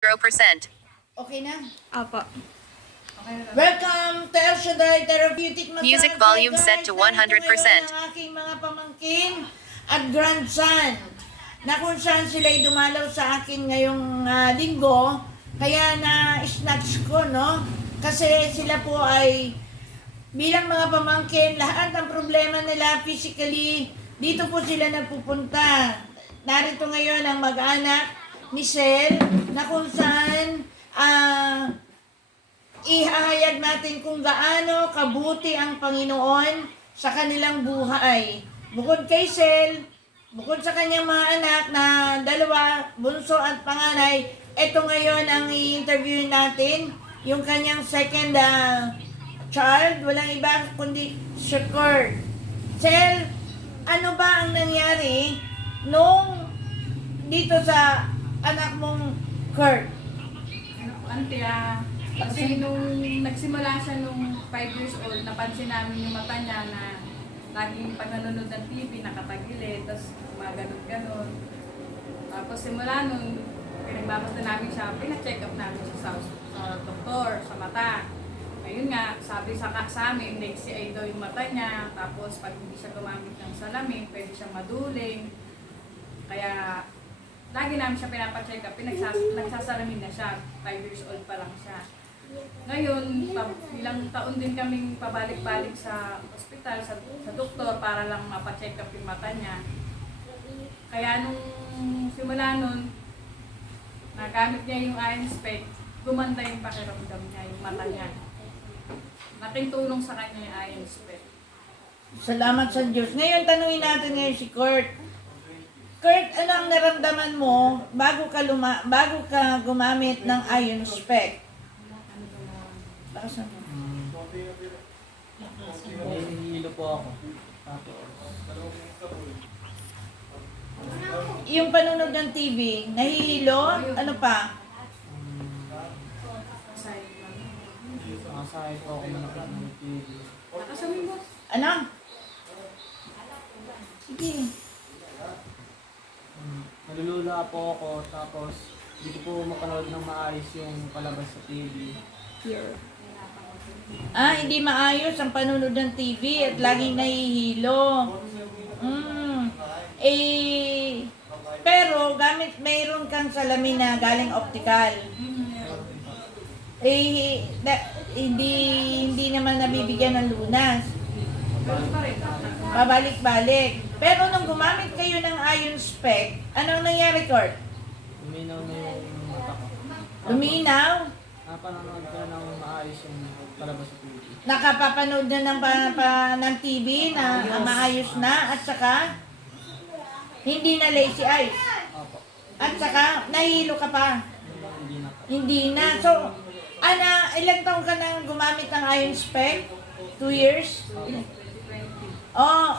0%. Okay na? Opo. Welcome to El Shaddai Therapeutic Massage. Music volume Guys, set to nandito 100%. ngayon ang aking mga pamangkin at grandson na kung saan sila'y dumalaw sa akin ngayong linggo. Kaya na-snatch ko, no? Kasi sila po ay bilang mga pamangkin, lahat ng problema nila physically, dito po sila nagpupunta. Narito ngayon ang mag-anak ni Sel na kung saan ihahayag natin kung gaano kabuti ang Panginoon sa kanilang buhay. Bukod kay Sel, bukod sa kanyang mga anak na dalawa, bunso at panganay, ito ngayon ang i-interview natin, yung kanyang second child, walang iba kundi si Kurt. Sel, ano ba ang nangyari nung dito sa anak mong Kurt? Kasi nung nagsimula siya nung 5 years old, napansin namin yung mata niya na laging pag nanonood ng TV, nakatagilid, tapos mga ganun-ganun. Tapos simula nung pinagbabasta namin siya, pina-check up namin siya sa doktor, sa mata. Ngayon nga, sabi sa amin, next eye daw yung mata niya, tapos pag hindi siya gumamit ng salamin, pwede siyang maduling. Kaya lagi namin siya pinapacheck up, nagsasalamin na siya, 5 years old pa lang siya. Ngayon, ilang taon din kaming pabalik-balik sa ospital, sa doktor para lang mapacheck up yung mata niya. Kaya nung simula nun, nagamit niya yung iron spec, gumanda yung pakiramdam niya, yung mata niya. Laking tulong sa kanya yung iron spec. Salamat sa Diyos. Ngayon, tanungin natin ngayon si Kurt. Kurt, ano ang naramdaman mo bago ka gumamit ng iron spec? Lakasan mo. Nahihilo po ako. Tapos, Yung panunod ng TV, nahihilo? Ano pa? nakasakit po ako manood ng TV. Nakasamin mo? Ano? Sige. Nalulula po ako, tapos hindi ko po mapanood ng maayos yung palabas sa TV. Here. Hindi maayos ang panunod ng TV at laging nahihilo. Pero mayroon kang salamin na galing optical. Hindi naman nabibigyan ng lunas. Pabalik-balik. Pero nung gumamit kayo ng iron spec, anong nangyari, Kurt? Luminaw na yung mata ko. Luminaw? Napanood ko na ng maayos yung palabas sa TV. Nakapapanood na ng TV na maayos na at saka hindi na lazy eyes. Opo. At saka nahilo ka pa. Hindi na po. Hindi na. So, ilang taon ka nang gumamit ng iron spec? 2 years?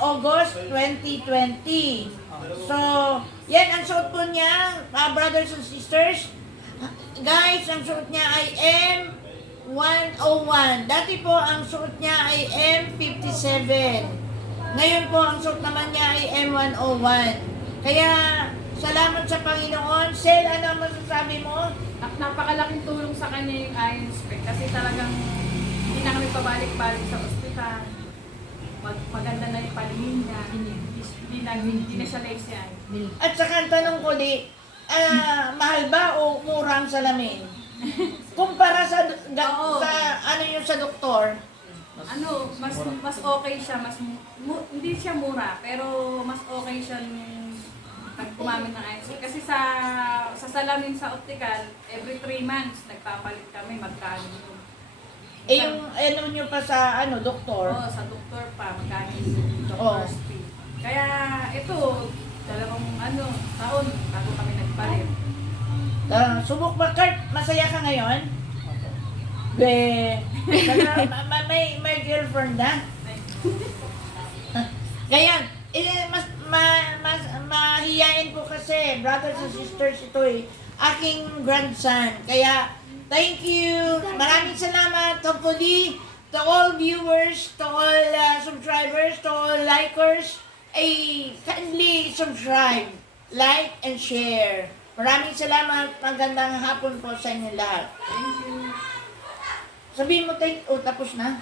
August 2020. So, yan ang suot po niya, brothers and sisters. Guys, ang suot niya ay M101. Dati po ang suot niya ay M57. Ngayon po ang suot naman niya ay M101. Kaya, salamat sa Panginoon. Sel, ano ang masasabi mo? Napakalaking tulong sa kanya yung iron spec kasi talagang hindi na kami pabalik-balik sa ospital. Maganda na yung paningin niya. Hindi na siya lazy eye. At saka ang tanong ko mahal ba o mura ang salamin? Kumpara sa sa doktor. Mas okay siya, hindi siya mura, pero mas okay siya pag gumamit ng iron spec. Kasi sa salamin sa optical, every 3 months nagpapalit kami, magkano yun. Yung ano nyo pa sa doktor? Oo, sa doktor pa, magkano yung doctor's fee. Kaya ito, 2 taon bago kami nagpalit. Subok ba, Kurt? Masaya ka ngayon? Opo. May girlfriend na? Ganyan. Mas mahihayin po kasi, brothers and sisters, ito aking grandson. Kaya, thank you. Maraming salamat. Hopefully, to all viewers, to all subscribers, to all likers, kindly subscribe, like, and share. Maraming salamat. Magandang hapon po sa inyo lahat. Thank you. Sabihin mo, tapos na.